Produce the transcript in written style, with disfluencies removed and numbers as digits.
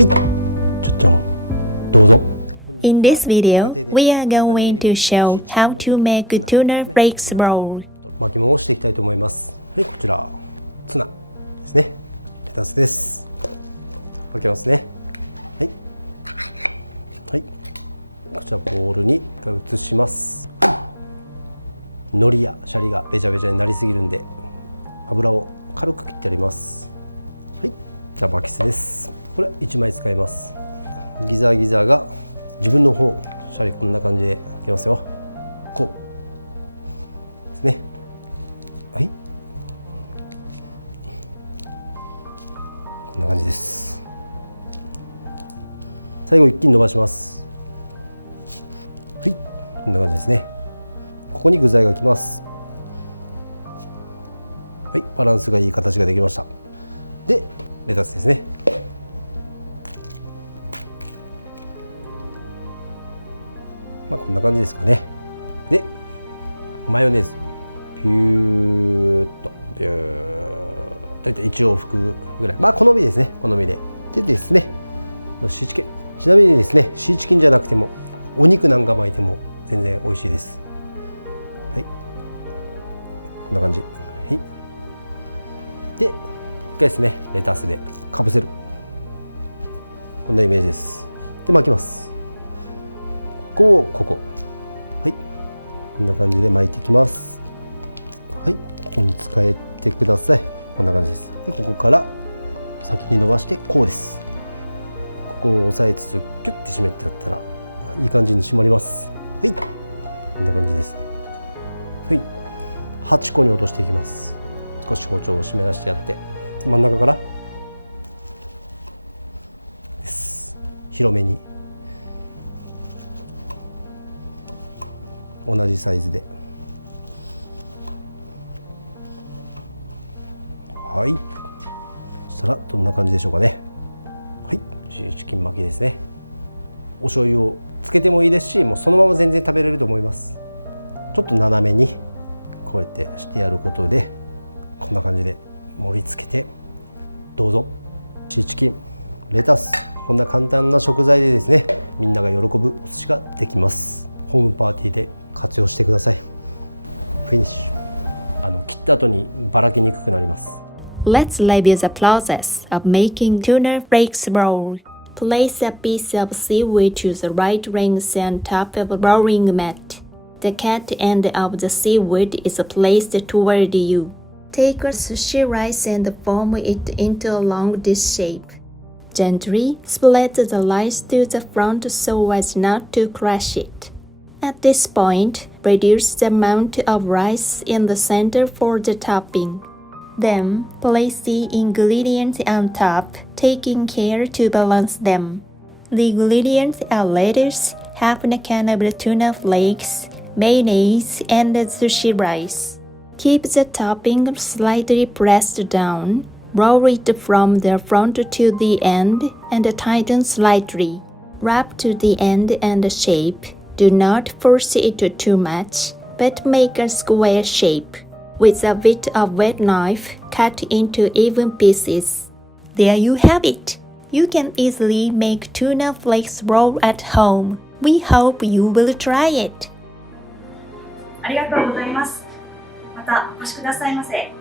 はい、ちょっとどうぞ。In this video, we are going to show how to make tuna flakes roll. 巻き物をしていきたいと思います。はい、こちらツナですね。レタスです。巻きますね。はい、はい、こちらボウルに移します。海苔やシャリがべちゃべちゃになりすぎるんで油を軽く切ってあります。はい、じゃあ巻きすです。これ1枚使います。ギザギザが自分の方、シャリこんな感じでいきますよ。こうですね。はい、こんな感じです。最後一気に伸ばします。はい、こんな感じですね。ここに具材がきます。はい、バランスがいい形ができました。で、レタスですね。まあこんな感じですかね。で、マヨネーズピューッと大体1往復ぐらい、まあ好みですね、好みで。でですね、シーチキン、ちなみにですね、シーチキンじゃなくてもお肉なんか巻いても全然美味しいです。はい、こんな感じ。はい、で一回ですね、レタスでかぶせる、こんなイメージです。で巻きます。ここはい、こんな感じで巻いていきます。はい、ここに使えてください。こんな感じです。でここから先に伸ばしてこうです。ここを押さえつつキュッて締めてやったらいい感じに締まります。はい、こんな感じですね。はい、8個に落としていきます。少し包丁を湿らしてやって真ん中からです。広めに同じサイズで、はい、そしたらどんな感じでしょうかね。はい、シーチキン巻きですね。お醤油をつけてもいいですし、もうそのまま全然食べれると思います。ちょっと斜めにこうやってしてやることでこんな感じで盛り付けてどうぞ。シーチキン、レタス、こんな簡単な食材でですね、みんなが喜ぶお寿司ができます。ホームパーティーで活用してください。フィニッシュ。切った後にばらけにくくなります。 Let's review the process of making tuna flakes roll. Place a piece of seaweed to the right rings on top of a rolling mat. The cut end of the seaweed is placed toward you. Take a sushi rice and form it into a long dish shape. Gently split the rice to the front so as not to crush it. At this point, reduce the amount of rice in the center for the topping. Then, place the ingredients on top, taking care to balance them. The ingredients are lettuce, half a can of tuna flakes, mayonnaise, and sushi rice. Keep the topping slightly pressed down. Roll it from the front to the end and tighten slightly. Wrap to the end and shape. Do not force it too much, but make a square shape. With a bit of wet knife, cut into even pieces. There you have it. You can easily make tuna flakes roll at home. We hope you will try it. ありがとうございます。またお越しくださいませ。